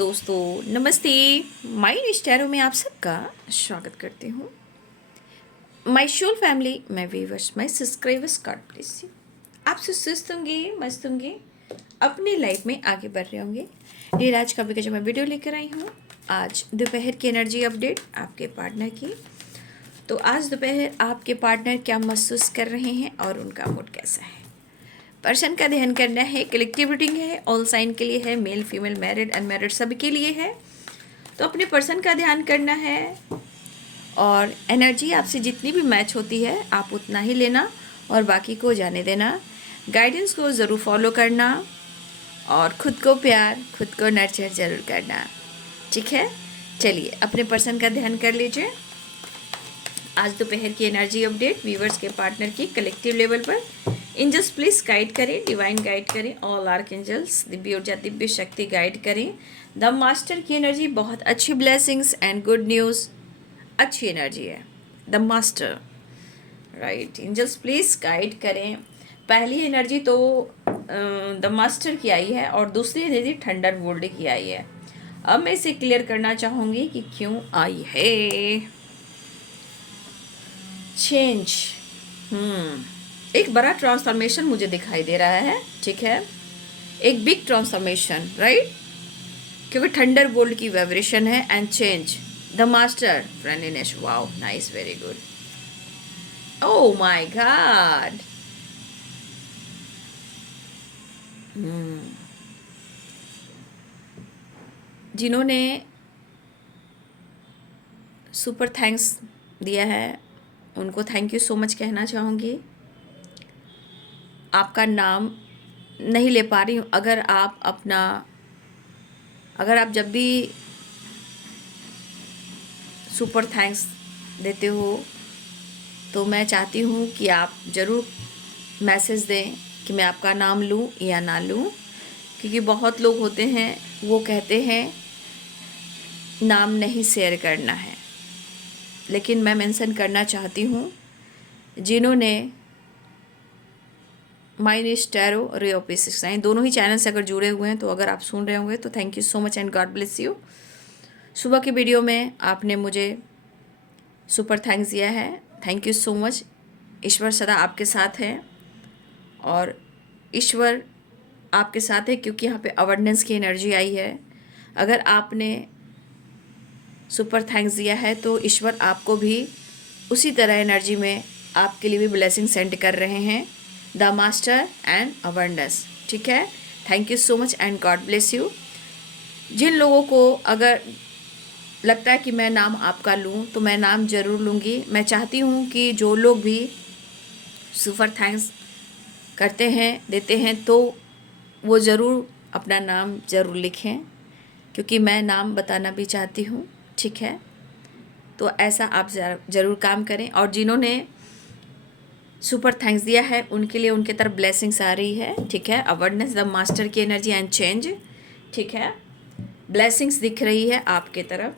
दोस्तों, नमस्ते। माई स्टैरो में आप सबका स्वागत करती हूँ। My whole family, my viewers, my subscribers, God bless you. आप सुस्त होंगे, मस्त होंगे, अपनी लाइफ में आगे बढ़ रहे होंगे। ये आज का जो मैं वीडियो लेकर आई हूँ, आज दोपहर की एनर्जी अपडेट आपके पार्टनर की। तो आज दोपहर आपके पार्टनर क्या महसूस कर रहे हैं और उनका मूड कैसा है, पर्सन का ध्यान करना है। कलेक्टिव रीडिंग है, ऑल साइन के लिए है, मेल फीमेल मैरिड अनमैरिड सभी के लिए है। तो अपने पर्सन का ध्यान करना है और एनर्जी आपसे जितनी भी मैच होती है आप उतना ही लेना और बाकी को जाने देना। गाइडेंस को ज़रूर फॉलो करना और ख़ुद को प्यार, खुद को नर्चर ज़रूर करना, ठीक है। चलिए अपने पर्सन का ध्यान कर लीजिए। आज दोपहर की एनर्जी अपडेट व्यूवर्स के पार्टनर की कलेक्टिव लेवल पर। एंजल्स प्लीज गाइड करें, डिवाइन गाइड करें, ऑल आर्क एंजल्स दिव्य ऊर्जा दिव्य शक्ति गाइड करें। द मास्टर की एनर्जी बहुत अच्छी, ब्लेसिंग्स एंड गुड न्यूज़, अच्छी एनर्जी है the master, right. Angels please guide करें। पहली एनर्जी तो द मास्टर की आई है और दूसरी एनर्जी थंडरबोल्ट की आई है। अब मैं इसे क्लियर करना चाहूँगी कि क्यों आई है। चेंज, एक बड़ा ट्रांसफॉर्मेशन मुझे दिखाई दे रहा है, ठीक है। एक बिग ट्रांसफॉर्मेशन, राइट, क्योंकि थंडर बोल्ट की वाइब्रेशन है and change. The master, friendliness, wow, nice, very good. Oh my God, जिन्होंने सुपर थैंक्स दिया है उनको थैंक यू सो मच कहना चाहूँगी। आपका नाम नहीं ले पा रही हूँ। अगर आप जब भी सुपर थैंक्स देते हो तो मैं चाहती हूँ कि आप ज़रूर मैसेज दें कि मैं आपका नाम लूँ या ना लूँ, क्योंकि बहुत लोग होते हैं वो कहते हैं नाम नहीं शेयर करना है, लेकिन मैं मेंशन करना चाहती हूँ जिन्होंने माई स्टैरो और रेओपिस दोनों ही चैनल से अगर जुड़े हुए हैं, तो अगर आप सुन रहे होंगे तो thank you so much and God bless you. सुबह की वीडियो में आपने मुझे सुपर थैंक्स दिया है, थैंक यू सो मच। ईश्वर सदा आपके साथ है और ईश्वर आपके साथ है क्योंकि यहाँ पे अवेयरनेस की एनर्जी आई है। अगर आपने सुपर थैंक्स दिया है तो ईश्वर आपको भी उसी तरह एनर्जी में आपके लिए भी ब्लेसिंग सेंड कर रहे हैं, द मास्टर एंड अवेयरनेस, ठीक है। Thank you so much and God bless you. जिन लोगों को अगर लगता है कि मैं नाम आपका लूँ तो मैं नाम ज़रूर लूँगी। मैं चाहती हूँ कि जो लोग भी सुपर थैंक्स करते हैं, देते हैं, तो वो ज़रूर अपना नाम ज़रूर लिखें, क्योंकि मैं नाम बताना भी चाहती हूँ, ठीक है। तो ऐसा आप ज़रूर काम करें। और जिन्होंने सुपर थैंक्स दिया है उनके लिए उनके तरफ ब्लेसिंग्स आ रही है, ठीक है। अवेयरनेस, द मास्टर की एनर्जी एंड चेंज, ठीक है। ब्लेसिंग्स दिख रही है आपके तरफ,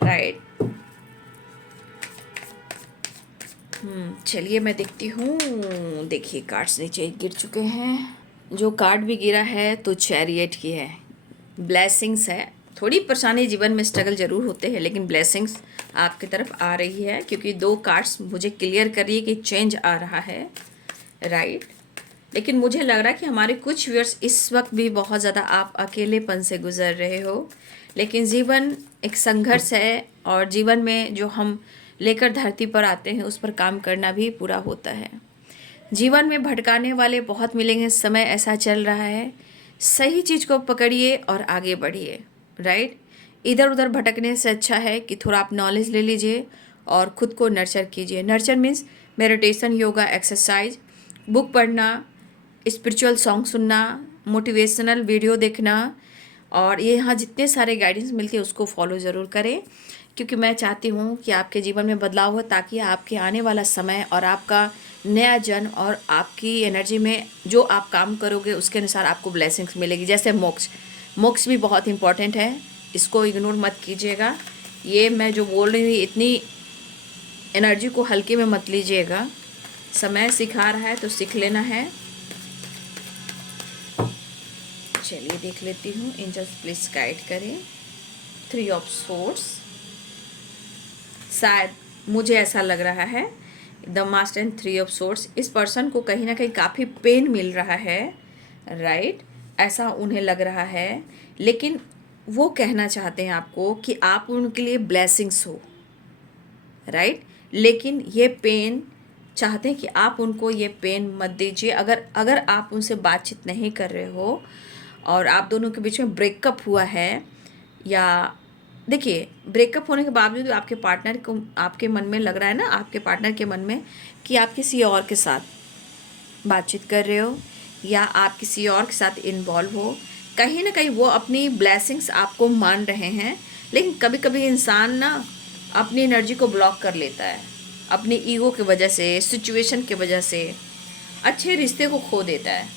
राइट। चलिए मैं देखती हूँ। देखिए कार्ड्स नीचे गिर चुके हैं। जो कार्ड भी गिरा है तो चैरियट की है, ब्लेसिंग्स है। थोड़ी परेशानी जीवन में, स्ट्रगल जरूर होते हैं, लेकिन ब्लेसिंग्स आपकी तरफ आ रही है, क्योंकि दो कार्ड्स मुझे क्लियर कर रही है कि चेंज आ रहा है, राइट। लेकिन मुझे लग रहा है कि हमारे कुछ व्यूअर्स इस वक्त भी बहुत ज़्यादा आप अकेलेपन से गुजर रहे हो, लेकिन जीवन एक संघर्ष है और जीवन में जो हम लेकर धरती पर आते हैं उस पर काम करना भी पूरा होता है। जीवन में भटकाने वाले बहुत मिलेंगे, समय ऐसा चल रहा है, सही चीज़ को पकड़िए और आगे बढ़िए, राइट। इधर उधर भटकने से अच्छा है कि थोड़ा आप नॉलेज ले लीजिए और ख़ुद को नर्चर कीजिए। Nurture means meditation, yoga, exercise, book पढ़ना, स्पिरिचुअल सॉन्ग सुनना, मोटिवेशनल वीडियो देखना, और ये यहाँ जितने सारे गाइडेंस मिलती है उसको फॉलो ज़रूर करें, क्योंकि मैं चाहती हूँ कि आपके जीवन में बदलाव हो, ताकि आपके आने वाला समय और आपका नया जन्म और आपकी एनर्जी में जो आप काम करोगे उसके अनुसार आपको ब्लेसिंग्स मिलेगी। जैसे मोक्ष, मोक्ष भी बहुत इम्पॉर्टेंट है, इसको इग्नोर मत कीजिएगा। ये मैं जो बोल रही हूँ इतनी एनर्जी को हल्के में मत लीजिएगा, समय सिखा रहा है तो सीख लेना है। चलिए देख लेती हूँ, एंजल्स प्लीज गाइड करें। 3 ऑफ सोर्ड्स, शायद मुझे ऐसा लग रहा है the master and 3 of swords, इस पर्सन को कहीं ना कहीं काफ़ी पेन मिल रहा है, राइट, ऐसा उन्हें लग रहा है, लेकिन वो कहना चाहते हैं आपको कि आप उनके लिए ब्लेसिंग्स हो, राइट, लेकिन ये पेन चाहते हैं कि आप उनको ये पेन मत दीजिए। अगर आप उनसे बातचीत नहीं कर रहे हो और आप दोनों के बीच में ब्रेकअप हुआ है, या देखिए ब्रेकअप होने के बावजूद आपके पार्टनर को, आपके मन में लग रहा है ना, आपके पार्टनर के मन में कि आप किसी और के साथ बातचीत कर रहे हो या आप किसी और के साथ इन्वॉल्व हो, कहीं ना कहीं वो अपनी ब्लेसिंग्स आपको मान रहे हैं, लेकिन कभी कभी इंसान ना अपनी एनर्जी को ब्लॉक कर लेता है, अपनी ईगो की वजह से, सिचुएशन की वजह से अच्छे रिश्ते को खो देता है।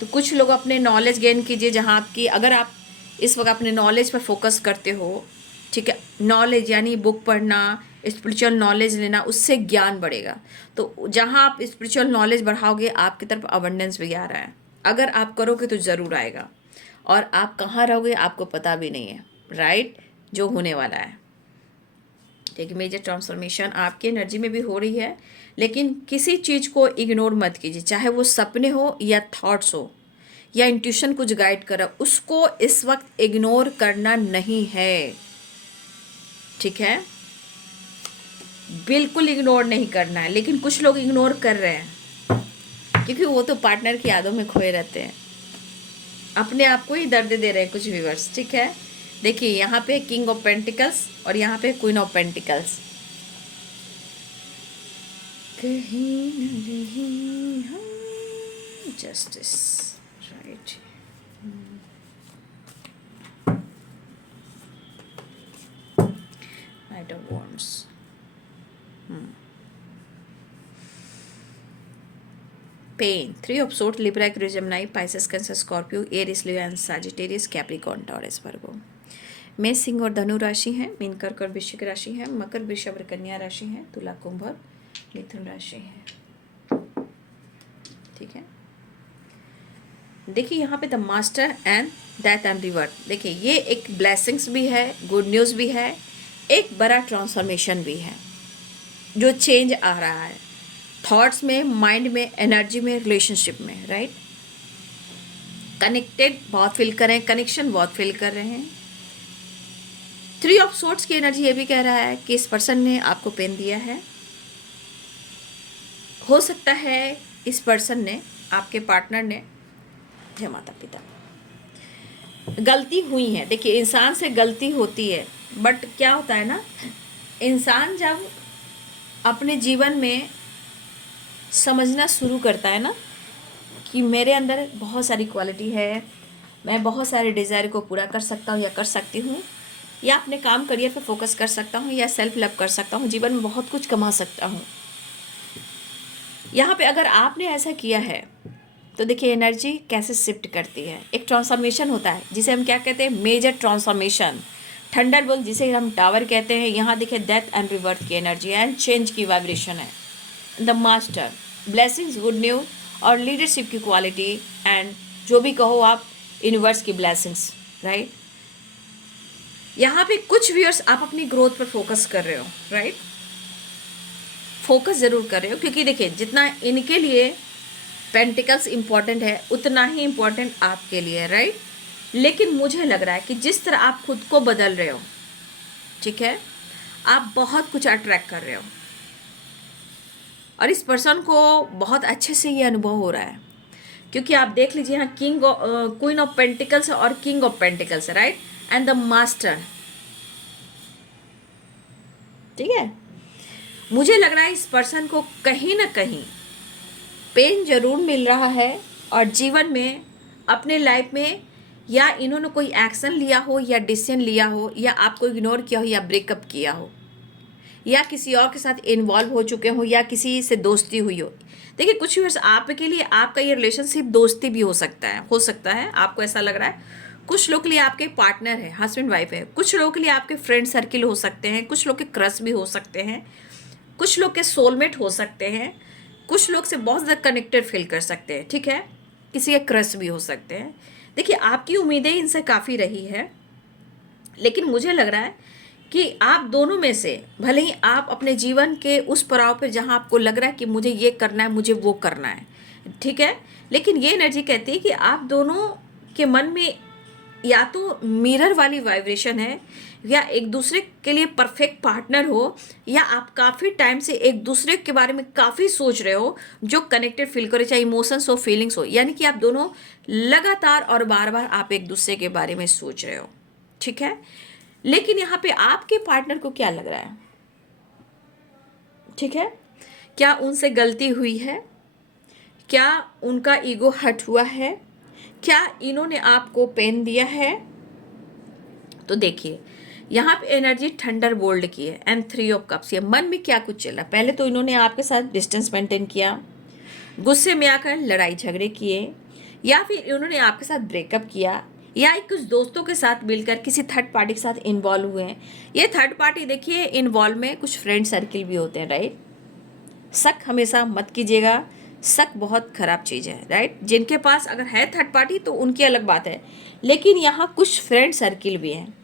तो कुछ लोग अपने नॉलेज गेन कीजिए, जहाँ आपकी, अगर आप इस वक्त अपने नॉलेज पर फोकस करते हो, ठीक है, नॉलेज यानी बुक पढ़ना, स्पिरिचुअल नॉलेज लेना, उससे ज्ञान बढ़ेगा। तो जहाँ आप स्पिरिचुअल नॉलेज बढ़ाओगे, आपकी तरफ अबंडेंस भी आ रहा है, अगर आप करोगे तो ज़रूर आएगा, और आप कहाँ रहोगे आपको पता भी नहीं है, राइट, जो होने वाला है। एक मेजर ट्रांसफॉर्मेशन आपकी एनर्जी में भी हो रही है, लेकिन किसी चीज़ को इग्नोर मत कीजिए, चाहे वो सपने हो या थॉट्स हो या इंट्यूशन कुछ गाइड कर रहा, उसको इस वक्त इग्नोर करना नहीं है, ठीक है, बिल्कुल इग्नोर नहीं करना है। लेकिन कुछ लोग इग्नोर कर रहे हैं क्योंकि वो तो पार्टनर की यादों में खोए रहते हैं, अपने आप को ही दर्द दे रहे हैं कुछ व्यूअर्स, ठीक है। देखिए यहाँ पे किंग ऑफ पेंटिकल्स और यहाँ पे क्वीन ऑफ पेंटिकल्स, कहीं न कहीं हम justice, right, knight of wands, pen, 3 of swords, Libra, Aquarius, Gemini, Pisces, Cancer, Scorpio, Aries, Leo and Sagittarius, Capricorn, Taurus, Virgo. मेष, सिंह और धनु राशि हैं, मीन, कर्क और वृश्चिक राशि है, मकर, वृषभ और कन्या राशि है, तुला, कुंभ और मिथुन राशि है, ठीक है। देखिए यहाँ पे the master and death and रिवर्थ, देखिए ये एक ब्लेसिंग्स भी है, गुड न्यूज़ भी है, एक बड़ा ट्रांसफॉर्मेशन भी है, जो चेंज आ रहा है थॉट्स में, माइंड में, एनर्जी में, रिलेशनशिप में, राइट, कनेक्टेड बहुत फील कर रहे हैं, कनेक्शन बहुत फील कर रहे हैं। 3 ऑफ सोर्ड्स की एनर्जी ये भी कह रहा है कि इस पर्सन ने आपको पेन दिया है, हो सकता है इस पर्सन ने, आपके पार्टनर ने, जय माता पिता, गलती हुई है। देखिए इंसान से गलती होती है, बट क्या होता है ना, इंसान जब अपने जीवन में समझना शुरू करता है ना कि मेरे अंदर बहुत सारी क्वालिटी है, मैं बहुत सारे डिज़ायर को पूरा कर सकता हूँ या कर सकती हूँ, या अपने काम करियर पे फोकस कर सकता हूँ, या सेल्फ लव कर सकता हूँ, जीवन में बहुत कुछ कमा सकता हूँ। यहाँ पे अगर आपने ऐसा किया है तो देखिए एनर्जी कैसे शिफ्ट करती है, एक ट्रांसफॉर्मेशन होता है जिसे हम क्या कहते हैं, मेजर ट्रांसफॉर्मेशन, थंडरबोल्ट जिसे हम टावर कहते हैं। यहाँ देखिए डेथ एंड रिबर्थ की एनर्जी एंड चेंज की वाइब्रेशन है, the master, blessings, good news और लीडरशिप की क्वालिटी, एंड जो भी कहो आप, यूनिवर्स की ब्लेसिंग्स, राइट। यहाँ पे कुछ व्यूअर्स आप अपनी ग्रोथ पर फोकस कर रहे हो, राइट, फोकस ज़रूर कर रहे हो, क्योंकि देखिए जितना इनके लिए पेंटिकल्स इम्पॉर्टेंट है उतना ही इम्पॉर्टेंट आपके लिए, राइट। लेकिन मुझे लग रहा है कि जिस तरह आप खुद को बदल रहे हो, ठीक है, आप बहुत कुछ अट्रैक्ट कर रहे हो, और इस पर्सन को बहुत अच्छे से ये अनुभव हो रहा है, क्योंकि आप देख लीजिए यहाँ क्वीन ऑफ पेंटिकल्स और किंग ऑफ पेंटिकल्स है, राइट, एंड द मास्टर, ठीक है। मुझे लग रहा है इस पर्सन को कहीं ना कहीं पेन जरूर मिल रहा है, और जीवन में, अपने लाइफ में, या इन्होंने कोई एक्शन लिया हो या डिसीजन लिया हो, या आपको इग्नोर किया हो या ब्रेकअप किया हो, या किसी और के साथ इन्वॉल्व हो चुके हो, या किसी से दोस्ती हुई हो। देखिए कुछ व्यूअर्स आपके लिए आपका ये रिलेशनशिप दोस्ती भी हो सकता है, आपको ऐसा लग रहा है। कुछ लोग के लिए आपके पार्टनर है, हस्बैंड वाइफ है, कुछ लोगों के लिए आपके फ्रेंड सर्किल हो सकते हैं, कुछ लोग के क्रश भी हो सकते हैं, कुछ लोग के सोलमेट हो सकते हैं, कुछ लोग से बहुत ज़्यादा कनेक्टेड फील कर सकते हैं, ठीक है, किसी के क्रश भी हो सकते हैं। देखिए आपकी उम्मीदें इनसे काफ़ी रही है, लेकिन मुझे लग रहा है कि आप दोनों में से भले ही आप अपने जीवन के उस पड़ाव पे जहाँ आपको लग रहा है कि मुझे ये करना है, मुझे वो करना है, ठीक है, लेकिन ये एनर्जी कहती है कि आप दोनों के मन में या तो मिरर वाली वाइब्रेशन है, या एक दूसरे के लिए परफेक्ट पार्टनर हो, या आप काफ़ी टाइम से एक दूसरे के बारे में काफ़ी सोच रहे हो, जो कनेक्टेड फील करे, चाहे इमोशंस हो, फीलिंग्स हो, यानी कि आप दोनों लगातार और बार बार आप एक दूसरे के बारे में सोच रहे हो, ठीक है। लेकिन यहाँ पे आपके पार्टनर को क्या लग रहा है, ठीक है, क्या उनसे गलती हुई है, क्या उनका ईगो हर्ट हुआ है, क्या इन्होंने आपको पेन दिया है। तो देखिए यहाँ पे एनर्जी थंडर बोल्ड की है एंड 3 ऑफ कप्स। ये मन में क्या कुछ चला, पहले तो इन्होंने आपके साथ डिस्टेंस मेंटेन किया, गुस्से में आकर लड़ाई झगड़े किए, या फिर इन्होंने आपके साथ ब्रेकअप किया, या कुछ दोस्तों के साथ मिलकर किसी थर्ड पार्टी के साथ इन्वॉल्व हुए हैं। ये थर्ड पार्टी देखिए इन्वॉल्व में कुछ फ्रेंड सर्किल भी होते हैं, राइट। शक हमेशा मत कीजिएगा, शक बहुत खराब चीज़ है, राइट। जिनके पास अगर है थर्ड पार्टी तो उनकी अलग बात है, लेकिन यहाँ कुछ फ्रेंड सर्किल भी हैं,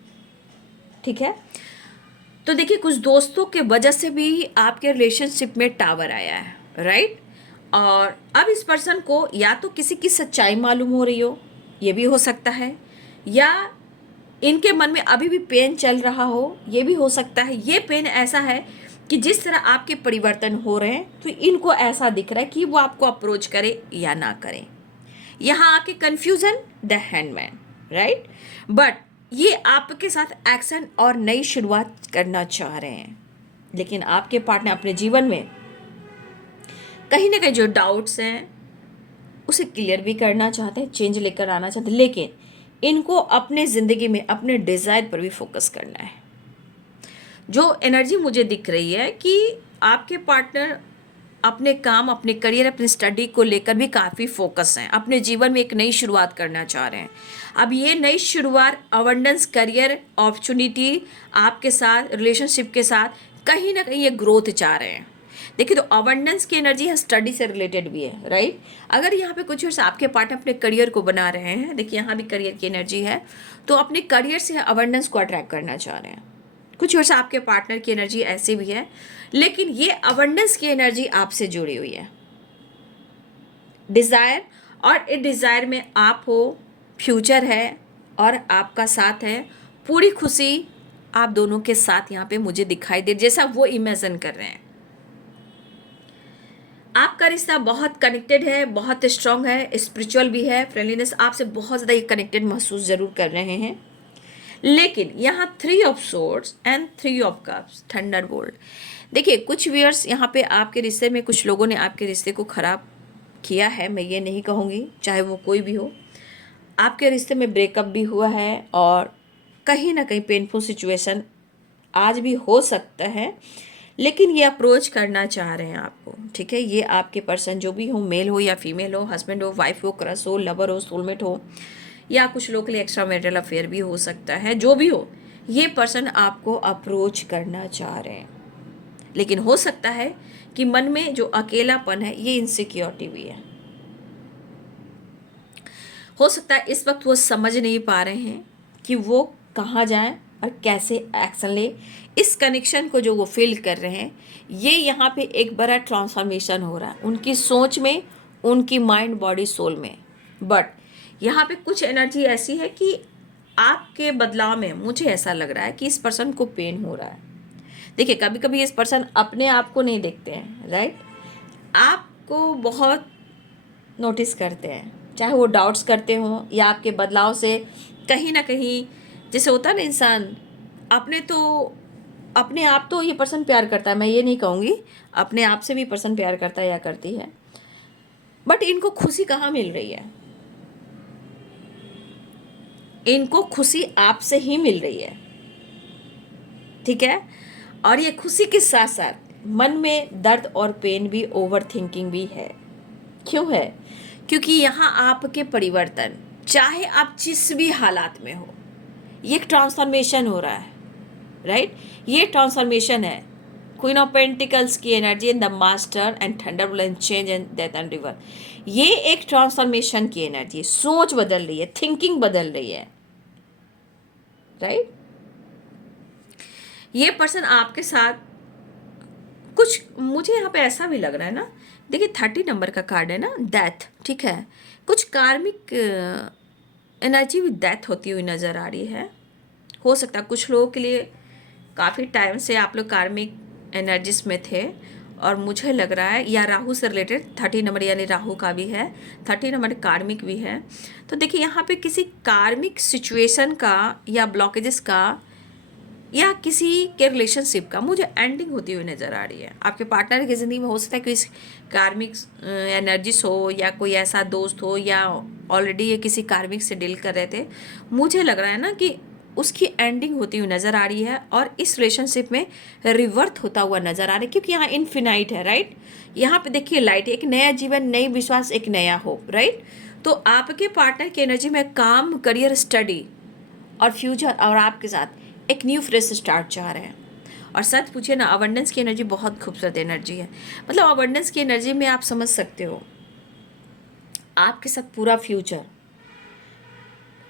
ठीक है। तो देखिए कुछ दोस्तों के वजह से भी आपके रिलेशनशिप में टावर आया है, राइट। और अब इस पर्सन को या तो किसी की सच्चाई मालूम हो रही हो, ये भी हो सकता है, या इनके मन में अभी भी पेन चल रहा हो, ये भी हो सकता है। ये पेन ऐसा है कि जिस तरह आपके परिवर्तन हो रहे हैं तो इनको ऐसा दिख रहा है कि वो आपको अप्रोच करे या ना करे। यहाँ आके confusion, the handman, right. But ये आपके साथ एक्शन और नई शुरुआत करना चाह रहे हैं, लेकिन आपके पार्टनर अपने जीवन में कहीं ना कहीं जो डाउट्स हैं उसे क्लियर भी करना चाहते हैं, चेंज लेकर आना चाहते हैं, लेकिन इनको अपने ज़िंदगी में अपने डिज़ायर पर भी फोकस करना है। जो एनर्जी मुझे दिख रही है कि आपके पार्टनर अपने काम, अपने करियर, अपनी स्टडी को लेकर भी काफ़ी फोकस हैं, अपने जीवन में एक नई शुरुआत करना चाह रहे हैं। अब ये नई शुरुआत अबंडेंस, करियर अपॉर्चुनिटी, आपके साथ रिलेशनशिप के साथ कहीं ना कहीं ये ग्रोथ चाह रहे हैं। देखिए तो अबंडेंस की एनर्जी है, स्टडी से रिलेटेड भी है, राइट। अगर यहाँ पे कुछ वर्ष आपके पार्टनर अपने करियर को बना रहे हैं, देखिए यहाँ भी करियर की एनर्जी है, तो अपने करियर से अबंडेंस को अट्रैक्ट करना चाह रहे हैं। कुछ वर्ष आपके पार्टनर की एनर्जी ऐसी भी है, लेकिन ये अबंडेंस की एनर्जी आपसे जुड़ी हुई है, डिज़ायर, और इस डिज़ायर में आप हो, फ्यूचर है और आपका साथ है, पूरी खुशी आप दोनों के साथ यहाँ पे मुझे दिखाई दे, जैसा वो इमेजिन कर रहे हैं। आपका रिश्ता बहुत कनेक्टेड है, बहुत स्ट्रांग है, स्पिरिचुअल भी है, फ्रेंडलीनेस, आपसे बहुत ज़्यादा ये कनेक्टेड महसूस ज़रूर कर रहे हैं। लेकिन यहाँ 3 of swords and 3 of cups, thunder bolt. देखिए कुछ व्यूअर्स यहाँ पे आपके रिश्ते में, कुछ लोगों ने आपके रिश्ते को ख़राब किया है, मैं ये नहीं कहूँगी, चाहे वो कोई भी हो। आपके रिश्ते में ब्रेकअप भी हुआ है और कहीं ना कहीं पेनफुल सिचुएशन आज भी हो सकता है, लेकिन ये अप्रोच करना चाह रहे हैं आपको, ठीक है। ये आपके पर्सन जो भी हो, मेल हो या फीमेल हो, हस्बैंड हो, वाइफ हो, क्रश हो, लवर हो, सोलमेट हो, या कुछ लोग के लिए एक्स्ट्रा मैरिटल अफेयर भी हो सकता है, जो भी हो, ये पर्सन आपको अप्रोच करना चाह रहे हैं। लेकिन हो सकता है कि मन में जो अकेलापन है, ये इनसिक्योरिटी भी है। हो सकता है इस वक्त वो समझ नहीं पा रहे हैं कि वो कहाँ जाएं और कैसे एक्शन ले। इस कनेक्शन को जो वो फील कर रहे हैं, ये यहाँ पे एक बड़ा ट्रांसफॉर्मेशन हो रहा है उनकी सोच में, उनकी माइंड, बॉडी, सोल में। बट यहाँ पे कुछ एनर्जी ऐसी है कि आपके बदलाव में मुझे ऐसा लग रहा है कि इस पर्सन को पेन हो रहा है। देखिए कभी कभी इस पर्सन अपने आप को नहीं देखते हैं, राइट, आपको बहुत नोटिस करते हैं, चाहे वो डाउट्स करते हों या आपके बदलाव से कहीं ना कहीं, जैसे होता है ना इंसान अपने आप तो ये पर्सन प्यार करता है, मैं ये नहीं कहूँगी, अपने आप से भी पर्सन प्यार करता है या करती है, बट इनको खुशी कहाँ मिल रही है? इनको खुशी आपसे ही मिल रही है, ठीक है। और ये खुशी के साथ साथ मन में दर्द और पेन भी, ओवर थिंकिंग भी है। क्यों है? क्योंकि यहाँ आपके परिवर्तन, चाहे आप जिस भी हालात में हो, ये एक ट्रांसफॉर्मेशन हो रहा है, राइट। ये ट्रांसफॉर्मेशन है, क्वीन ऑफ पेंटिकल्स की energy in the master and Thunderbolt and change and death and river. ये एक ट्रांसफॉर्मेशन की एनर्जी है, सोच बदल रही है, थिंकिंग बदल रही है, राइट। ये पर्सन आपके साथ कुछ, मुझे यहाँ पे ऐसा भी लग रहा है ना, देखिए 30 नंबर का कार्ड है ना, डेथ, ठीक है, कुछ कार्मिक एनर्जी भी डेथ होती हुई नज़र आ रही है। हो सकता है कुछ लोगों के लिए काफ़ी टाइम से आप लोग कार्मिक एनर्जीज में थे, और मुझे लग रहा है या राहु से रिलेटेड 30 नंबर यानी राहु का भी है, 30 नंबर कार्मिक भी है। तो देखिए यहाँ पे किसी कार्मिक सिचुएशन का या ब्लॉकेजेस का या किसी के रिलेशनशिप का मुझे एंडिंग होती हुई नज़र आ रही है। आपके पार्टनर की ज़िंदगी में हो सकता है कोई कार्मिक एनर्जीज हो, या कोई ऐसा दोस्त हो, या ऑलरेडी ये किसी कार्मिक से डील कर रहे थे। मुझे लग रहा है ना कि उसकी एंडिंग होती हुई नज़र आ रही है, और इस रिलेशनशिप में रिवर्थ होता हुआ नज़र आ रहा है, क्योंकि यहाँ इनफिनाइट है, राइट। यहाँ पे देखिए लाइट, एक नया जीवन, नई विश्वास, एक नया होप, राइट। तो आपके पार्टनर की एनर्जी में काम, करियर, स्टडी और फ्यूचर, और आपके साथ एक न्यू फ्रेश स्टार्ट चाह रहे हैं। और सच पूछिए ना, अबंडेंस की एनर्जी बहुत खूबसूरत एनर्जी है। मतलब अबंडेंस की एनर्जी में आप समझ सकते हो आपके साथ पूरा फ्यूचर,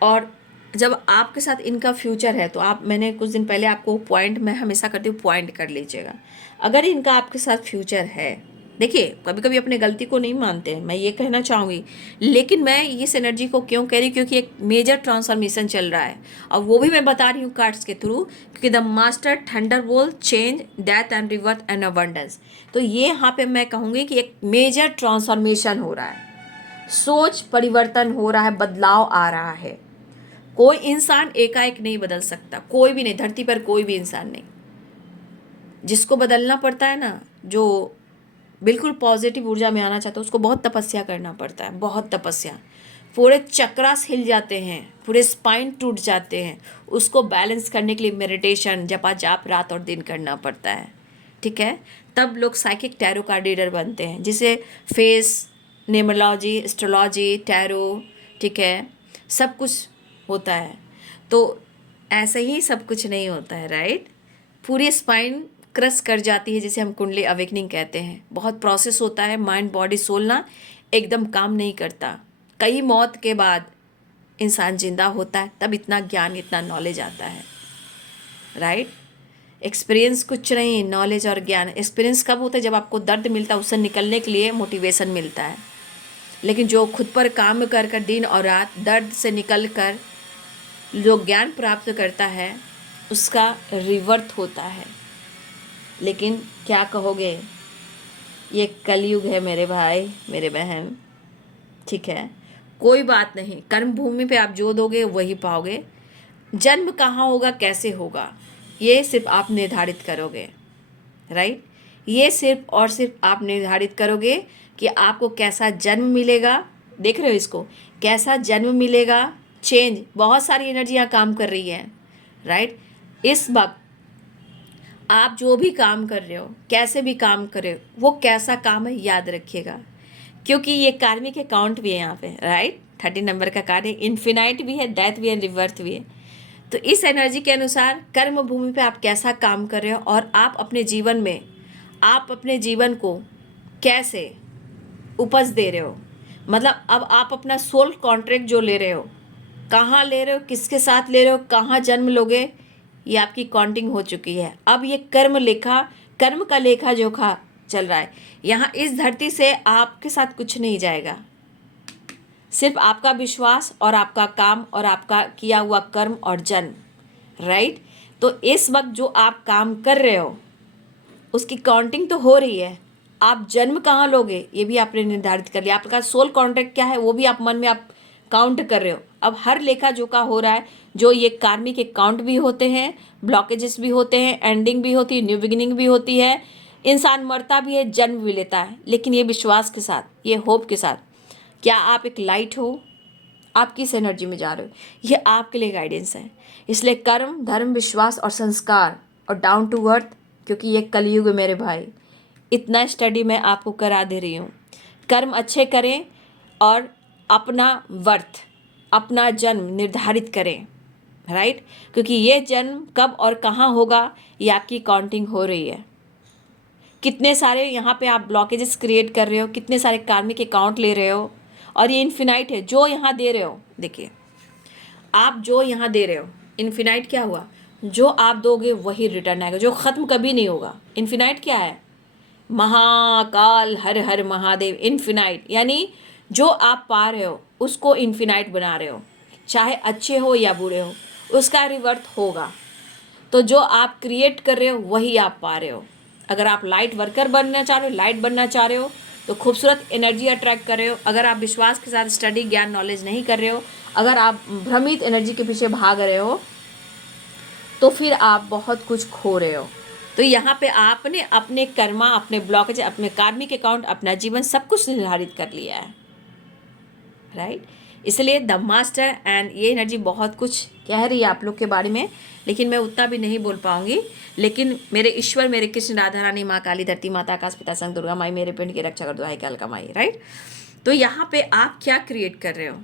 और जब आपके साथ इनका फ्यूचर है तो आप, मैंने कुछ दिन पहले आपको पॉइंट, मैं हमेशा करती हूँ पॉइंट कर लीजिएगा। अगर इनका आपके साथ फ्यूचर है, देखिए कभी कभी अपने गलती को नहीं मानते हैं, मैं ये कहना चाहूँगी, लेकिन मैं इस एनर्जी को क्यों कह रही हूँ, क्योंकि एक मेजर ट्रांसफॉर्मेशन चल रहा है, और वो भी मैं बता रही हूँ कार्ड्स के थ्रू, क्योंकि the master, Thunderbolt, change, death and रिवर्थ and abundance. तो ये यहाँ पे मैं कहूँगी कि एक मेजर ट्रांसफॉर्मेशन हो रहा है, सोच परिवर्तन हो रहा है, बदलाव आ रहा है। कोई इंसान एकाएक नहीं बदल सकता, कोई भी नहीं, धरती पर कोई भी इंसान नहीं। जिसको बदलना पड़ता है ना, जो बिल्कुल पॉजिटिव ऊर्जा में आना चाहता है, उसको बहुत तपस्या करना पड़ता है, बहुत तपस्या। पूरे चक्रास हिल जाते हैं, पूरे स्पाइन टूट जाते हैं। उसको बैलेंस करने के लिए मेडिटेशन, जपा जाप रात और दिन करना पड़ता है, ठीक है। तब लोग साइकिक टैरो कार्ड रीडर बनते हैं, जिसे फेस, न्यूमरोलॉजी, एस्ट्रोलॉजी, टैरो, ठीक है, सब कुछ होता है। तो ऐसे ही सब कुछ नहीं होता है, राइट। पूरी स्पाइन क्रश कर जाती है, जिसे हम कुंडली अवेकनिंग कहते हैं। बहुत प्रोसेस होता है, माइंड बॉडी सोल ना एकदम काम नहीं करता। कई मौत के बाद इंसान जिंदा होता है, तब इतना ज्ञान, इतना नॉलेज आता है, राइट। एक्सपीरियंस कुछ नहीं, नॉलेज और ज्ञान। एक्सपीरियंस कब होता है, जब आपको दर्द मिलता है, उससे निकलने के लिए मोटिवेशन मिलता है। लेकिन जो खुद पर काम कर कर दिन और रात दर्द से निकल कर जो ज्ञान प्राप्त करता है, उसका रिवर्थ होता है। लेकिन क्या कहोगे, ये कलयुग है मेरे भाई, मेरे बहन, ठीक है। कोई बात नहीं, कर्म भूमि पे आप जो दोगे वही पाओगे। जन्म कहाँ होगा, कैसे होगा, ये सिर्फ आप निर्धारित करोगे, राइट। ये सिर्फ और सिर्फ आप निर्धारित करोगे कि आपको कैसा जन्म मिलेगा। देख रहे हो इसको, कैसा जन्म मिलेगा। चेंज, बहुत सारी एनर्जियाँ काम कर रही है, राइट। इस वक्त आप जो भी काम कर रहे हो, कैसे भी काम कर रहे हो, वो कैसा काम है याद रखिएगा, क्योंकि ये कार्मिक अकाउंट भी है यहाँ पे, राइट। 30 नंबर का कार्ड है, इन्फिनाइट भी है, डेथ भी है, रिवर्थ भी है। तो इस एनर्जी के अनुसार कर्म भूमि पे आप कैसा काम कर रहे हो, और आप अपने जीवन में, आप अपने जीवन को कैसे उपज दे रहे हो। मतलब अब आप अपना सोल कॉन्ट्रैक्ट जो ले रहे हो, कहाँ ले रहे हो, किसके साथ ले रहे हो, कहाँ जन्म लोगे, ये आपकी काउंटिंग हो चुकी है। अब ये कर्म का लेखा जोखा चल रहा है। यहाँ इस धरती से आपके साथ कुछ नहीं जाएगा, सिर्फ आपका विश्वास और आपका काम और आपका किया हुआ कर्म और जन्म, राइट। तो इस वक्त जो आप काम कर रहे हो उसकी काउंटिंग तो हो रही है। आप जन्म कहाँ लोगे ये भी आपने निर्धारित कर लिया। आपका सोल कॉन्ट्रैक्ट क्या है वो भी आप मन में आप काउंट कर रहे हो। अब हर लेखा जोखा हो रहा है, जो ये कार्मिक काउंट भी होते हैं, ब्लॉकेजेस भी होते हैं, एंडिंग भी होती है, न्यू बिगिनिंग भी होती है। इंसान मरता भी है, जन्म भी लेता है, लेकिन ये विश्वास के साथ, ये होप के साथ। क्या आप एक लाइट हो, आप किस एनर्जी में जा रहे हो, ये आपके लिए गाइडेंस है। इसलिए कर्म, धर्म, विश्वास और संस्कार और डाउन टू अर्थ, क्योंकि ये कलयुग है मेरे भाई। इतना स्टडी मैं आपको करा दे रही हूँ। कर्म अच्छे करें और अपना वर्थ, अपना जन्म निर्धारित करें, राइट। क्योंकि ये जन्म कब और कहाँ होगा ये आपकी काउंटिंग हो रही है, कितने सारे यहाँ पे आप ब्लॉकेजेस क्रिएट कर रहे हो, कितने सारे कार्मिक अकाउंट ले रहे हो, और ये इन्फिनाइट है जो यहाँ दे रहे हो। देखिए आप जो यहाँ दे रहे हो, इन्फिनाइट क्या हुआ, जो आप दोगे वही रिटर्न आएगा, जो ख़त्म कभी नहीं होगा। इन्फिनाइट क्या है, महाकाल हर हर महादेव। इन्फिनाइट यानी जो आप पा रहे हो उसको इन्फिनाइट बना रहे हो, चाहे अच्छे हो या बुरे हो, उसका रिवर्थ होगा। तो जो आप क्रिएट कर रहे हो वही आप पा रहे हो। अगर आप लाइट वर्कर बनना चाह रहे हो, लाइट बनना चाह रहे हो, तो खूबसूरत एनर्जी अट्रैक्ट कर रहे हो। अगर आप विश्वास के साथ स्टडी, ज्ञान, नॉलेज नहीं कर रहे हो, अगर आप भ्रमित एनर्जी के पीछे भाग रहे हो, तो फिर आप बहुत कुछ खो रहे हो। तो यहाँ पे आपने अपने कर्मा, अपने ब्लॉकेज, अपने कार्मिक अकाउंट, अपना जीवन सब कुछ निर्धारित कर लिया है, राइट। इसलिए द मास्टर एंड ये एनर्जी बहुत कुछ कह रही है आप लोग के बारे में, लेकिन मैं उतना भी नहीं बोल पाऊंगी। लेकिन मेरे ईश्वर, मेरे कृष्ण, राधा रानी, माँ काली, धरती माता, आकाश पिता, संग दुर्गा माई, मेरे पिंड की रक्षा कर दो, हाय काल का माई, राइट। तो यहाँ पे आप क्या क्रिएट कर रहे हो,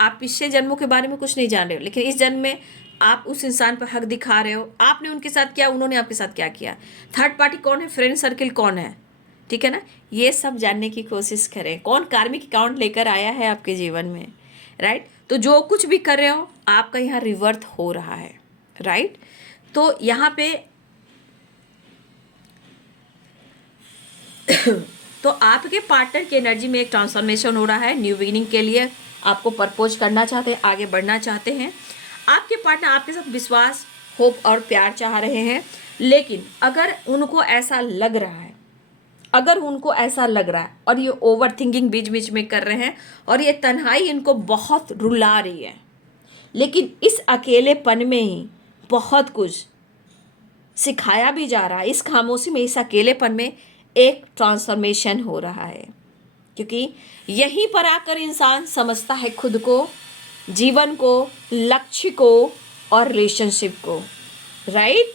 आप पिछले जन्मों के बारे में कुछ नहीं जान रहे हो, लेकिन इस जन्म में आप उस इंसान पर हक दिखा रहे हो। आपने उनके साथ क्या, उन्होंने आपके साथ क्या किया, थर्ड पार्टी कौन है, फ्रेंड सर्किल कौन है, ठीक है ना। ये सब जानने की कोशिश करें, कौन कार्मिक अकाउंट लेकर आया है आपके जीवन में, राइट। तो जो कुछ भी कर रहे हो आपका यहाँ रिवर्थ हो रहा है, राइट। तो यहाँ पे तो आपके पार्टनर की एनर्जी में एक ट्रांसफॉर्मेशन हो रहा है, न्यू बिगिनिंग के लिए आपको प्रपोज करना चाहते हैं, आगे बढ़ना चाहते हैं। आपके पार्टनर आपके साथ विश्वास, होप और प्यार चाह रहे हैं। लेकिन अगर उनको ऐसा लग रहा है, अगर उनको ऐसा लग रहा है और ये ओवर थिंकिंग बीच बीच में कर रहे हैं और ये तन्हाई इनको बहुत रुला रही है, लेकिन इस अकेलेपन में ही बहुत कुछ सिखाया भी जा रहा है। इस खामोशी में, इस अकेलेपन में एक ट्रांसफॉर्मेशन हो रहा है, क्योंकि यहीं पर आकर इंसान समझता है खुद को, जीवन को, लक्ष्य को और रिलेशनशिप को, राइट।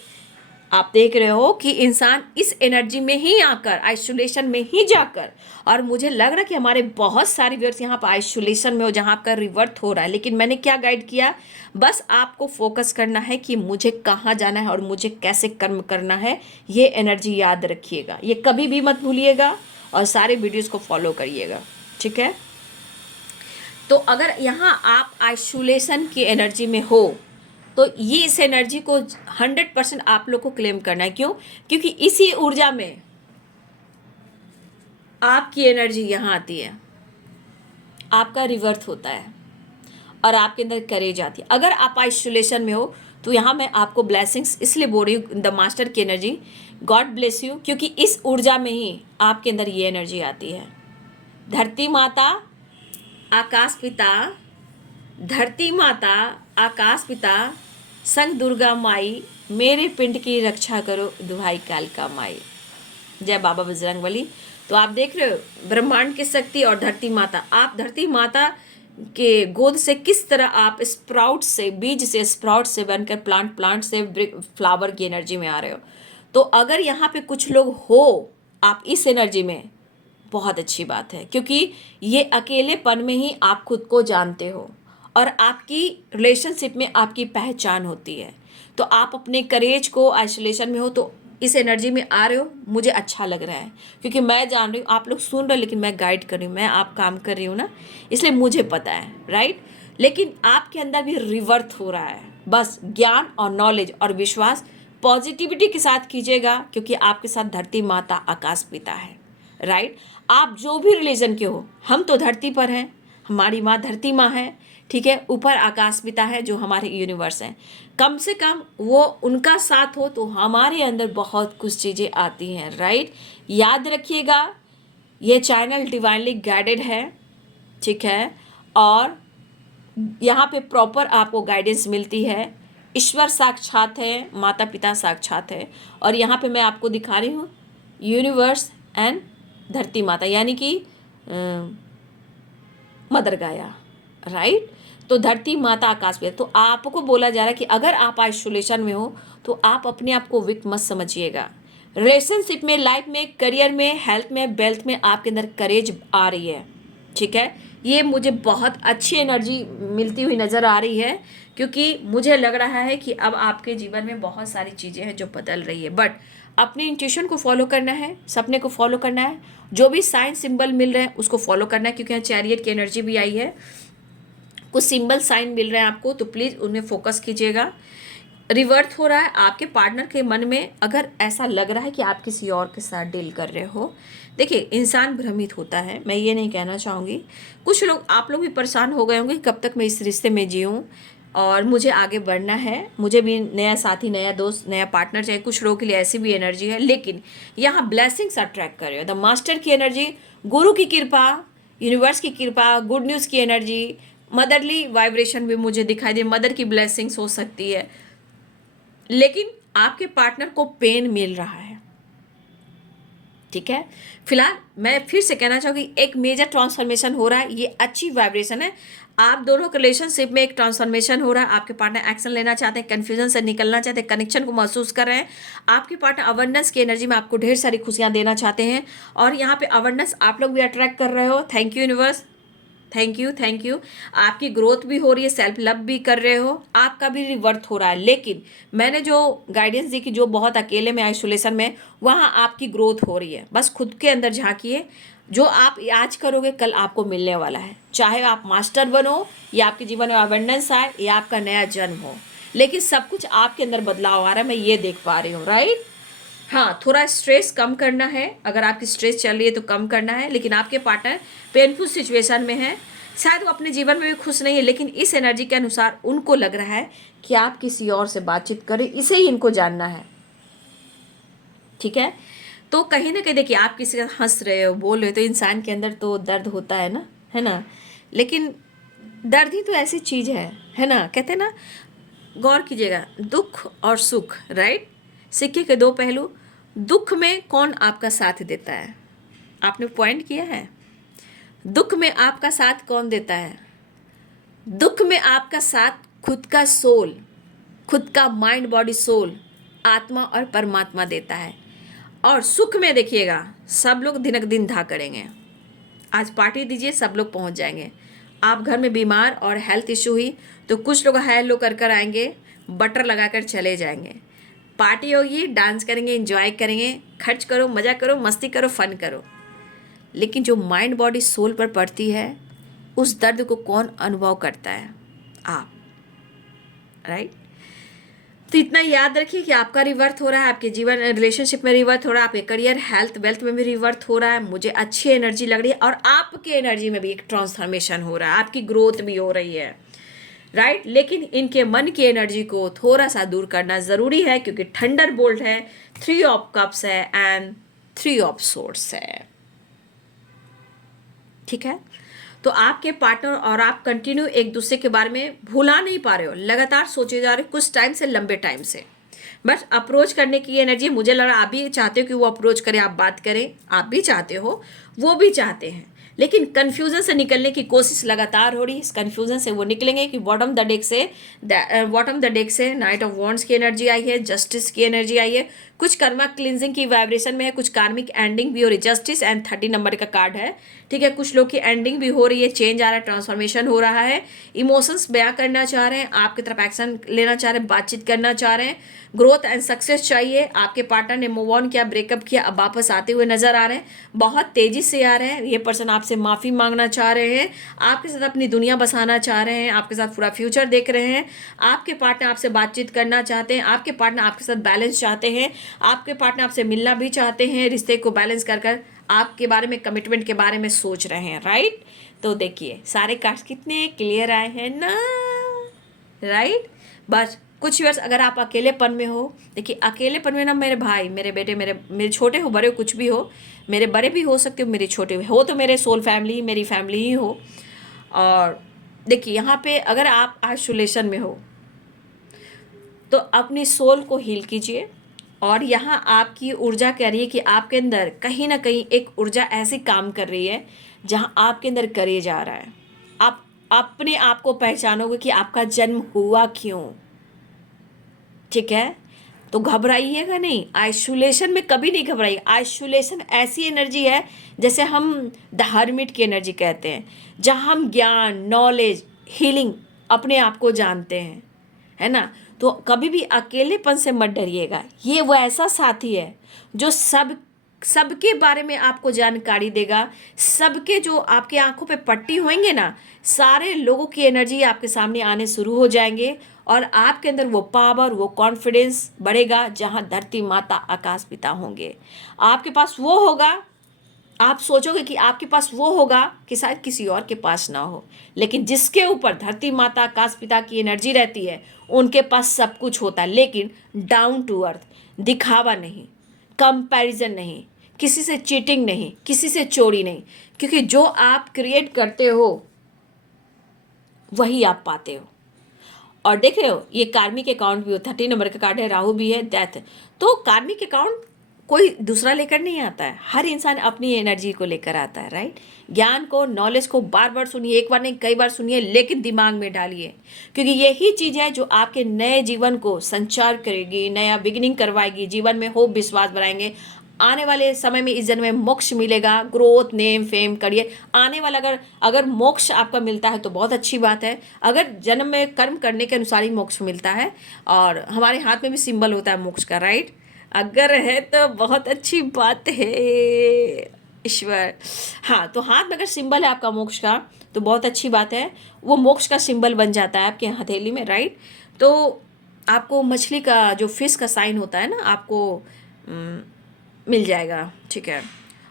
आप देख रहे हो कि इंसान इस एनर्जी में ही आकर, आइसोलेशन में ही जाकर, और मुझे लग रहा है कि हमारे बहुत सारे व्यूअर्स यहाँ पर आइसोलेशन में हो जहाँ आपका रिवर्थ हो रहा है। लेकिन मैंने क्या गाइड किया, बस आपको फोकस करना है कि मुझे कहाँ जाना है और मुझे कैसे कर्म करना है। ये एनर्जी याद रखिएगा, ये कभी भी मत भूलिएगा, और सारे वीडियोज़ को फॉलो करिएगा, ठीक है। तो अगर यहाँ आप आइसोलेशन की एनर्जी में हो तो ये इस एनर्जी को 100% आप लोग को क्लेम करना है। क्यों? क्योंकि इसी ऊर्जा में आपकी एनर्जी यहाँ आती है, आपका रिवर्थ होता है और आपके अंदर करेज आती है। अगर आप आइसोलेशन में हो तो यहाँ मैं आपको ब्लेसिंग्स इसलिए बोल रही हूँ, द मास्टर की एनर्जी, गॉड ब्लेस यू, क्योंकि इस ऊर्जा में ही आपके अंदर ये एनर्जी आती है। धरती माता, आकाश पिता, धरती माता, आकाश पिता, संग दुर्गा माई, मेरे पिंड की रक्षा करो, दुहाई काल का माई। जय बाबा बजरंगबली। तो आप देख रहे हो ब्रह्मांड की शक्ति और धरती माता, आप धरती माता के गोद से किस तरह आप स्प्राउट से, बीज से स्प्राउट से बनकर प्लांट से फ्लावर की एनर्जी में आ रहे हो। तो अगर यहाँ पे कुछ लोग हो आप इस एनर्जी में, बहुत अच्छी बात है, क्योंकि ये अकेलेपन में ही आप खुद को जानते हो और आपकी रिलेशनशिप में आपकी पहचान होती है। तो आप अपने करेज को, आइसोलेशन में हो तो इस एनर्जी में आ रहे हो, मुझे अच्छा लग रहा है, क्योंकि मैं जान रही हूँ आप लोग सुन रहे हो, लेकिन मैं गाइड कर रही हूँ, मैं आप काम कर रही हूँ ना, इसलिए मुझे पता है, राइट। लेकिन आपके अंदर भी रिवर्थ हो रहा है, बस ज्ञान और नॉलेज और विश्वास पॉजिटिविटी के साथ कीजिएगा, क्योंकि आपके साथ धरती माता, आकाश पिता है, राइट। आप जो भी रिलीजन के हो, हम तो धरती पर हैं, हमारी माँ धरती माँ है, ठीक है, ऊपर आकाश पिता है जो हमारे यूनिवर्स हैं। कम से कम वो उनका साथ हो तो हमारे अंदर बहुत कुछ चीज़ें आती हैं, राइट। याद रखिएगा ये चैनल डिवाइनली गाइडेड है, ठीक है, और यहाँ पे प्रॉपर आपको गाइडेंस मिलती है। ईश्वर साक्षात है, माता पिता साक्षात है, और यहाँ पे मैं आपको दिखा रही हूँ यूनिवर्स एंड धरती माता, यानी कि मदर गाया, राइट। तो धरती माता, आकाश पिता। तो आपको बोला जा रहा है कि अगर आप आइसोलेशन में हो तो आप अपने आप को वीक मत समझिएगा। रिलेशनशिप में, लाइफ में, करियर में, हेल्थ में, वेल्थ में आपके अंदर करेज आ रही है, ठीक है। ये मुझे बहुत अच्छी एनर्जी मिलती हुई नज़र आ रही है, क्योंकि मुझे लग रहा है कि अब आपके जीवन में बहुत सारी चीज़ें हैं जो बदल रही है, बट अपने इंट्यूशन को फॉलो करना है, सपने को फॉलो करना है, जो भी साइन सिंबल मिल रहे हैं उसको फॉलो करना है, क्योंकि यहाँ चैरियट की एनर्जी भी आई है। कुछ सिंबल साइन मिल रहे हैं आपको तो प्लीज़ उनमें फोकस कीजिएगा। रिवर्थ हो रहा है आपके पार्टनर के मन में, अगर ऐसा लग रहा है कि आप किसी और के साथ डील कर रहे हो। देखिए, इंसान भ्रमित होता है, मैं ये नहीं कहना चाहूँगी। कुछ लोग, आप लोग भी परेशान हो गए होंगे कब तक मैं इस रिश्ते में जीऊँ और मुझे आगे बढ़ना है, मुझे भी नया साथी, नया दोस्त, नया पार्टनर चाहिए। कुछ लोगों के लिए ऐसी भी एनर्जी है, लेकिन यहाँ ब्लेसिंग्स अट्रैक्ट कर रहे हो। द मास्टर की एनर्जी, गुरु की कृपा, यूनिवर्स की कृपा, गुड न्यूज़ की एनर्जी, मदरली वाइब्रेशन भी मुझे दिखाई दे, मदर की ब्लेसिंग्स हो सकती है। लेकिन आपके पार्टनर को पेन मिल रहा है, ठीक है। फिलहाल मैं फिर से कहना चाहूँगी, एक मेजर ट्रांसफॉर्मेशन हो रहा है, ये अच्छी वाइब्रेशन है। आप दोनों के रिलेशनशिप में एक ट्रांसफॉर्मेशन हो रहा है। आपके पार्टनर एक्शन लेना चाहते हैं, कन्फ्यूजन से निकलना चाहते हैं, कनेक्शन को महसूस कर रहे हैं। आपके पार्टनर अवेयरनेस की एनर्जी में आपको ढेर सारी खुशियाँ देना चाहते हैं, और यहाँ पे अवेयरनेस आप लोग भी अट्रैक्ट कर रहे हो। Thank you universe, thank you, thank you. आपकी ग्रोथ भी हो रही है, सेल्फ लव भी कर रहे हो, आपका भी रिवर्थ हो रहा है। लेकिन मैंने जो गाइडेंस दी कि जो बहुत अकेले में, आइसोलेशन में, वहाँ आपकी ग्रोथ हो रही है। बस खुद के अंदर झांकिए, जो आप आज करोगे कल आपको मिलने वाला है। चाहे आप मास्टर बनो, या आपके जीवन में अवेंडेंस आए, या आपका नया जन्म हो, लेकिन सब कुछ आपके अंदर बदलाव आ रहा है, मैं ये देख पा रही हूँ, राइट। हाँ, थोड़ा स्ट्रेस कम करना है, अगर आपकी स्ट्रेस चल रही है तो कम करना है। लेकिन आपके पार्टनर पेनफुल सिचुएशन में है, शायद वो अपने जीवन में भी खुश नहीं है, लेकिन इस एनर्जी के अनुसार उनको लग रहा है कि आप किसी और से बातचीत करें, इसे ही इनको जानना है, ठीक है। तो कहीं ना कहीं देखिए, आप किसी का हंस रहे हो, बोल रहे हो, तो इंसान के अंदर तो दर्द होता है ना। लेकिन दर्द ही तो ऐसी चीज़ है ना। कहते हैं ना, गौर कीजिएगा, दुख और सुख, राइट, सिक्के के दो पहलू। दुख में कौन आपका साथ देता है, आपने पॉइंट किया है। दुख में आपका साथ कौन देता है? दुख में आपका साथ खुद का सोल, खुद का माइंड, बॉडी, सोल, आत्मा और परमात्मा देता है। और सुख में देखिएगा, सब लोग दिनक दिन धा करेंगे। आज पार्टी दीजिए, सब लोग पहुंच जाएंगे। आप घर में बीमार और हेल्थ इशू हुई तो कुछ लोग हेलो कर कर आएंगे, बटर लगाकर चले जाएंगे। पार्टी होगी, डांस करेंगे, एंजॉय करेंगे, खर्च करो, मज़ा करो, मस्ती करो, फन करो। लेकिन जो माइंड, बॉडी, सोल पर पड़ती है, उस दर्द को कौन अनुभव करता है? आप, राइट। तो इतना याद रखिए कि आपका रिवर्थ हो रहा है, आपके जीवन, रिलेशनशिप में रिवर्थ हो रहा है, आपके करियर, हेल्थ, वेल्थ में भी रिवर्थ हो रहा है। मुझे अच्छी एनर्जी लग रही है, और आपके एनर्जी में भी एक ट्रांसफॉर्मेशन हो रहा है, आपकी ग्रोथ भी हो रही है, राइट। लेकिन इनके मन की एनर्जी को थोड़ा सा दूर करना ज़रूरी है, क्योंकि थंडर बोल्ट है, 3 ऑफ कप्स है एंड 3 ऑफ सोर्ड्स है, ठीक है। तो आपके पार्टनर और आप कंटिन्यू एक दूसरे के बारे में भुला नहीं पा रहे हो, लगातार सोचे जा रहे हो, कुछ टाइम से, लंबे टाइम से। बस अप्रोच करने की एनर्जी, मुझे लग रहा है आप भी चाहते हो कि वो अप्रोच करे, आप बात करें, आप भी चाहते हो, वो भी चाहते हैं। लेकिन कन्फ्यूजन से निकलने की कोशिश लगातार हो रही है। इस कन्फ्यूजन से वो निकलेंगे कि बॉटम द डेक से नाइट ऑफ वॉन्ड्स की एनर्जी आई है, जस्टिस की एनर्जी आई है, कुछ कर्मा क्लिनजिंग की वाइब्रेशन में है, कुछ कार्मिक एंडिंग भी हो रही है, जस्टिस एंड 30 नंबर का कार्ड है, ठीक है। कुछ लोग की एंडिंग भी हो रही है, चेंज आ रहा है, ट्रांसफॉर्मेशन हो रहा है, इमोशंस बयां करना चाह रहे हैं, आपकी तरफ एक्शन लेना चाह रहे हैं, बातचीत करना चाह रहे हैं, ग्रोथ एंड सक्सेस चाहिए। आपके पार्टनर ने मूव ऑन किया, ब्रेकअप किया, अब वापस आते हुए नजर आ रहे हैं, बहुत तेजी से आ रहे हैं। ये पर्सन आपसे माफ़ी मांगना चाह रहे हैं, आपके साथ अपनी दुनिया बसाना चाह रहे हैं, आपके साथ पूरा फ्यूचर देख रहे हैं। आपके पार्टनर आपसे बातचीत करना चाहते हैं, आपके पार्टनर आपके साथ बैलेंस चाहते हैं, आपके पार्टनर आपसे मिलना भी चाहते हैं, रिश्ते को बैलेंस कर कर आपके बारे में, कमिटमेंट के बारे में सोच रहे हैं, राइट। तो देखिए, सारे कार्ड्स कितने क्लियर आए हैं ना, राइट। बस कुछ वर्ष अगर आप अकेलेपन में हो, देखिए अकेलेपन में ना, मेरे भाई, मेरे बेटे, मेरे छोटे हो, बड़े हो, कुछ भी हो, मेरे बड़े भी हो सकते हो, मेरे छोटे हो, तो मेरे सोल फैमिली, मेरी फैमिली ही हो। और देखिए, यहाँ पे अगर आप आइसोलेशन में हो तो अपनी सोल को हील कीजिए। और यहाँ आपकी ऊर्जा कह रही है कि आपके अंदर कहीं ना कहीं एक ऊर्जा ऐसी काम कर रही है जहाँ आपके अंदर करेज आ रहा है। आप अपने आप को पहचानोगे कि आपका जन्म हुआ क्यों, ठीक है। तो घबराइएगा नहीं, आइसोलेशन में कभी नहीं घबराइए। आइसोलेशन ऐसी एनर्जी है जैसे हम द हर्मिट की एनर्जी कहते हैं, जहाँ हम ज्ञान, नॉलेज, हीलिंग, अपने आप को जानते हैं, है ना। तो कभी भी अकेलेपन से मत डरिएगा। ये वो ऐसा साथी है जो सबके बारे में आपको जानकारी देगा। सबके जो आपके आंखों पे पट्टी होंगे ना, सारे लोगों की एनर्जी आपके सामने आने शुरू हो जाएंगे और आपके अंदर वो पावर, वो कॉन्फिडेंस बढ़ेगा। जहाँ धरती माता आकाश पिता होंगे, आपके पास वो होगा। आप सोचोगे कि आपके पास वो होगा कि शायद किसी और के पास ना हो, लेकिन जिसके ऊपर धरती माता आकाश पिता की एनर्जी रहती है उनके पास सब कुछ होता है। लेकिन डाउन टू अर्थ, दिखावा नहीं, कंपैरिजन नहीं, किसी से चीटिंग नहीं, किसी से चोरी नहीं, क्योंकि जो आप क्रिएट करते हो वही आप पाते हो। और देख रहे हो, ये कार्मिक अकाउंट भी हो, 30 नंबर का कार्ड है, राहु भी है, डेथ। तो कार्मिक अकाउंट कोई दूसरा लेकर नहीं आता है, हर इंसान अपनी एनर्जी को लेकर आता है, राइट। ज्ञान को, नॉलेज को बार बार सुनिए, एक बार नहीं कई बार सुनिए, लेकिन दिमाग में डालिए, क्योंकि यही चीज़ है जो आपके नए जीवन को संचार करेगी, नया बिगिनिंग करवाएगी, जीवन में होप विश्वास बढ़ाएंगे। आने वाले समय में इस जन्म में मोक्ष मिलेगा, ग्रोथ, नेम, फेम, करियर आने वाला। अगर मोक्ष आपका मिलता है तो बहुत अच्छी बात है। अगर जन्म में कर्म करने के अनुसार ही मोक्ष मिलता है, और हमारे हाथ में भी सिंबल होता है मोक्ष का, राइट। अगर है तो बहुत अच्छी बात है ईश्वर। हाँ, तो हाथ में अगर सिंबल है आपका मोक्ष का तो बहुत अच्छी बात है, वो मोक्ष का सिंबल बन जाता है आपके हथेली में, राइट। तो आपको मछली का जो फिश का साइन होता है ना, आपको मिल जाएगा, ठीक है।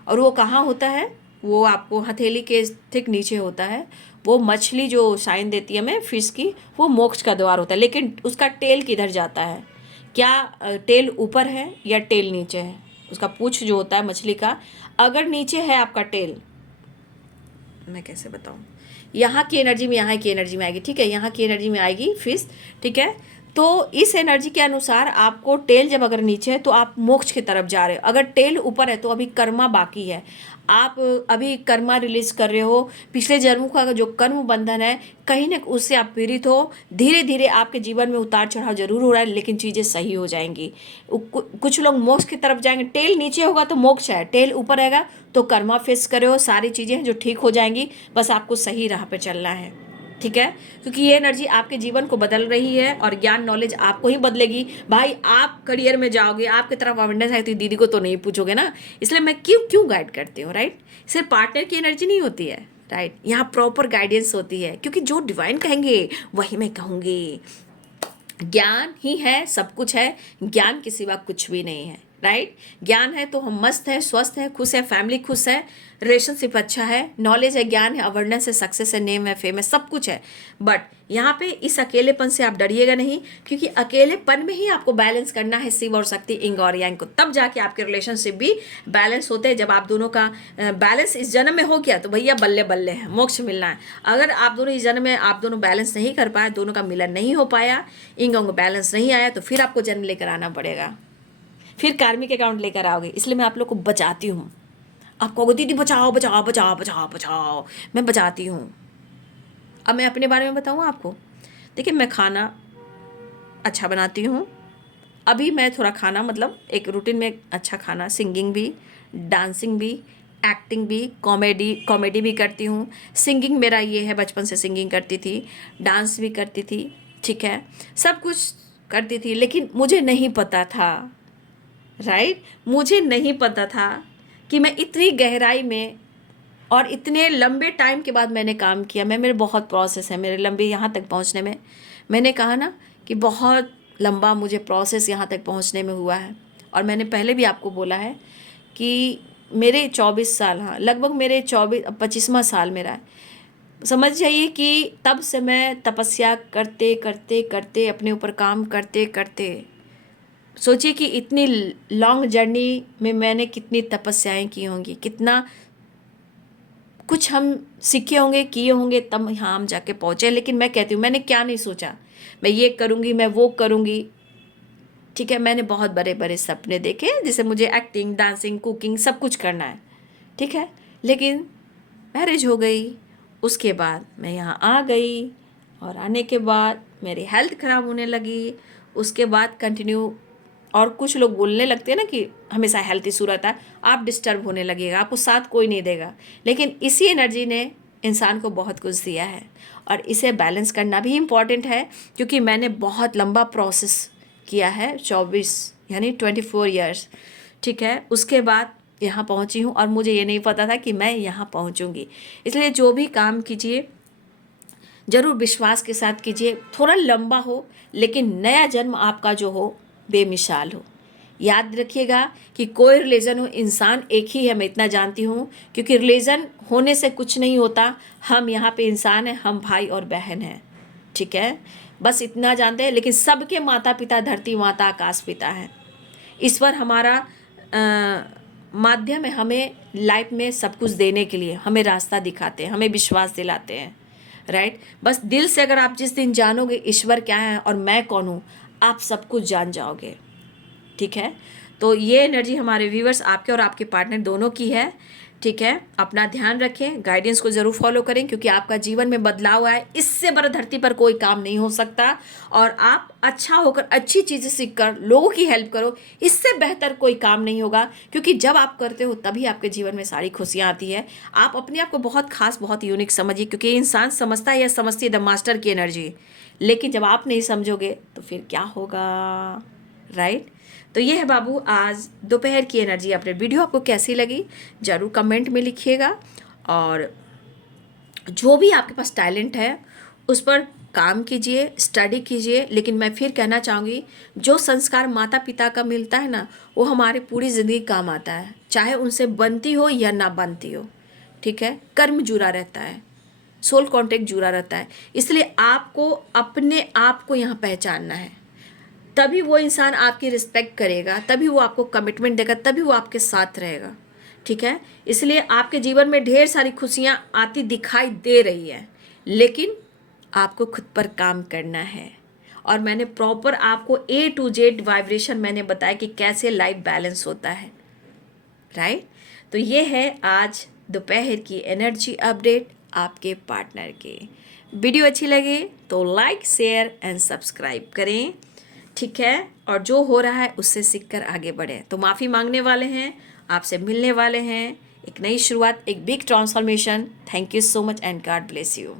और वो कहाँ होता है, वो आपको हथेली के ठीक नीचे होता है। वो मछली जो साइन देती है हमें फिश की, वो मोक्ष का द्वार होता है। लेकिन उसका टेल किधर जाता है, क्या टेल ऊपर है या टेल नीचे है? उसका पूंछ जो होता है मछली का, अगर नीचे है आपका टेल, मैं कैसे बताऊँ, यहाँ की एनर्जी में, यहाँ की एनर्जी में आएगी, ठीक है, यहाँ की एनर्जी में आएगी फिश, ठीक है। तो इस एनर्जी के अनुसार आपको टेल जब अगर नीचे है तो आप मोक्ष की तरफ जा रहे हो, अगर टेल ऊपर है तो अभी कर्मा बाकी है, आप अभी कर्मा रिलीज कर रहे हो। पिछले जन्मों का जो कर्म बंधन है कहीं ना उससे आप पीड़ित हो। धीरे धीरे आपके जीवन में उतार चढ़ाव जरूर हो रहा है, लेकिन चीज़ें सही हो जाएंगी। कुछ लोग मोक्ष की तरफ जाएंगे। टेल नीचे होगा तो मोक्ष है, टेल ऊपर रहेगा तो कर्मा फेस करे हो, सारी चीज़ें हैं जो ठीक हो जाएंगी। बस आपको सही राह पे चलना है, ठीक है, क्योंकि ये एनर्जी आपके जीवन को बदल रही है और ज्ञान नॉलेज आपको ही बदलेगी। भाई आप करियर में जाओगे, आपकी तरफ अवेंडेंस है तो दीदी को तो नहीं पूछोगे ना, इसलिए मैं क्यों गाइड करती हूँ, राइट। सिर्फ पार्टनर की एनर्जी नहीं होती है, राइट, यहाँ प्रॉपर गाइडेंस होती है, क्योंकि जो डिवाइन कहेंगे वही मैं कहूँगी। ज्ञान ही है, सब कुछ है, ज्ञान के सिवा कुछ भी नहीं है, राइट। ज्ञान है तो हम मस्त है, स्वस्थ है, खुश है, फैमिली खुश है, रिलेशनशिप अच्छा है, नॉलेज है, ज्ञान है, अवेयरनेस है, सक्सेस है, नेम है, फेम है, सब कुछ है। बट यहाँ पे इस अकेलेपन से आप डरिएगा नहीं, क्योंकि अकेलेपन में ही आपको बैलेंस करना है शिव और शक्ति, इंग और यांग को, तब जाके आपके रिलेशनशिप भी बैलेंस होते हैं। जब आप दोनों का बैलेंस इस जन्म में हो गया तो भैया बल्ले बल्ले है, मोक्ष मिलना है। अगर आप दोनों इस जन्म में आप दोनों बैलेंस नहीं कर पाए, दोनों का मिलन नहीं हो पाया, इंग अंग बैलेंस नहीं आया, तो फिर आपको जन्म लेकर आना पड़ेगा, फिर कार्मिक अकाउंट लेकर आओगे। इसलिए मैं आप लोग को बचाती हूँ। आप कहोगे दीदी बचाओ बचाओ बचाओ बचाओ बचाओ, मैं बचाती हूँ। अब मैं अपने बारे में बताऊँ आपको। देखिए, मैं खाना अच्छा बनाती हूँ। अभी मैं थोड़ा खाना मतलब एक रूटीन में अच्छा खाना, सिंगिंग भी, डांसिंग भी, एक्टिंग भी, कॉमेडी भी करती हूँ। सिंगिंग मेरा ये है, बचपन से सिंगिंग करती थी, डांस भी करती थी, ठीक है, सब कुछ करती थी। लेकिन मुझे नहीं पता था, राइट, मुझे नहीं पता था कि मैं इतनी गहराई में और इतने लंबे टाइम के बाद मैंने काम किया। मेरे बहुत प्रोसेस है, मेरे लंबे यहाँ तक पहुँचने में। मैंने कहा ना कि बहुत लंबा मुझे प्रोसेस यहाँ तक पहुँचने में हुआ है। और मैंने पहले भी आपको बोला है कि मेरे 24 साल, हाँ लगभग मेरे 25वां साल मेरा है। समझ जाइए कि तब से मैं तपस्या करते करते करते, अपने ऊपर काम करते करते, सोचिए कि इतनी लॉन्ग जर्नी में मैंने कितनी तपस्याएं की होंगी, कितना कुछ हम सीखे होंगे, किए होंगे, तब यहाँ हम जाके पहुँचे। लेकिन मैं कहती हूँ, मैंने क्या नहीं सोचा, मैं ये करूँगी, मैं वो करूँगी, ठीक है। मैंने बहुत बड़े बड़े सपने देखे, जैसे मुझे एक्टिंग, डांसिंग, कुकिंग सब कुछ करना है, ठीक है। लेकिन मैरिज हो गई, उसके बाद मैं यहाँ आ गई, और आने के बाद मेरी हेल्थ ख़राब होने लगी। उसके बाद कंटिन्यू, और कुछ लोग बोलने लगते हैं ना कि हमेशा हेल्थ इशू रहता है, आप डिस्टर्ब होने लगेगा, आपको साथ कोई नहीं देगा। लेकिन इसी एनर्जी ने इंसान को बहुत कुछ दिया है और इसे बैलेंस करना भी इम्पॉर्टेंट है, क्योंकि मैंने बहुत लंबा प्रोसेस किया है, 24 यानी 24 ईयर्स, ठीक है। उसके बाद यहाँ पहुँची हूँ और मुझे ये नहीं पता था कि मैं यहाँ पहुँचूँगी। इसलिए जो भी काम कीजिए ज़रूर विश्वास के साथ कीजिए, थोड़ा लंबा हो लेकिन नया जन्म आपका जो हो बेमिसाल हो। याद रखिएगा कि कोई रिलीजन हो, इंसान एक ही है, मैं इतना जानती हूँ, क्योंकि रिलीजन होने से कुछ नहीं होता। हम यहाँ पे इंसान हैं, हम भाई और बहन हैं, ठीक है, बस इतना जानते हैं। लेकिन सबके माता पिता धरती माता आकाश पिता हैं। ईश्वर हमारा माध्यम है, हमें लाइफ में सब कुछ देने के लिए, हमें रास्ता दिखाते हैं, हमें विश्वास दिलाते हैं, राइट। बस दिल से अगर आप जिस दिन जानोगे ईश्वर क्या है और मैं कौन हूँ, आप सब कुछ जान जाओगे, ठीक है। तो ये एनर्जी हमारे व्यूवर्स आपके और आपके पार्टनर दोनों की है, ठीक है। अपना ध्यान रखें, गाइडेंस को ज़रूर फॉलो करें, क्योंकि आपका जीवन में बदलाव आए, इससे बड़ा धरती पर कोई काम नहीं हो सकता। और आप अच्छा होकर अच्छी चीज़ें सीखकर लोगों की हेल्प करो, इससे बेहतर कोई काम नहीं होगा, क्योंकि जब आप करते हो तभी आपके जीवन में सारी खुशियाँ आती है। आप अपने आप को बहुत खास, बहुत यूनिक समझिए, क्योंकि इंसान समझता है या समझती है द मास्टर की एनर्जी, लेकिन जब आप नहीं समझोगे तो फिर क्या होगा, राइट। तो ये है बाबू आज दोपहर की एनर्जी अपडेट। वीडियो आपको कैसी लगी ज़रूर कमेंट में लिखिएगा, और जो भी आपके पास टैलेंट है उस पर काम कीजिए, स्टडी कीजिए। लेकिन मैं फिर कहना चाहूँगी, जो संस्कार माता पिता का मिलता है ना, वो हमारे पूरी ज़िंदगी काम आता है, चाहे उनसे बनती हो या ना बनती हो, ठीक है। कर्म जुड़ा रहता है, सोल कॉन्टेक्ट जुड़ा रहता है, इसलिए आपको अपने आप को यहाँ पहचानना है, तभी वो इंसान आपकी रिस्पेक्ट करेगा, तभी वो आपको कमिटमेंट देगा, तभी वो आपके साथ रहेगा, ठीक है। इसलिए आपके जीवन में ढेर सारी खुशियाँ आती दिखाई दे रही है, लेकिन आपको खुद पर काम करना है। और मैंने प्रॉपर आपको A to Z वाइब्रेशन मैंने बताया कि कैसे लाइफ बैलेंस होता है, राइट। तो ये है आज दोपहर की एनर्जी अपडेट आपके पार्टनर के। वीडियो अच्छी लगे तो लाइक, शेयर एंड सब्सक्राइब करें, ठीक है। और जो हो रहा है उससे सीखकर आगे बढ़ें। तो माफ़ी मांगने वाले हैं, आपसे मिलने वाले हैं, एक नई शुरुआत, एक big transformation. Thank you so much and God bless you.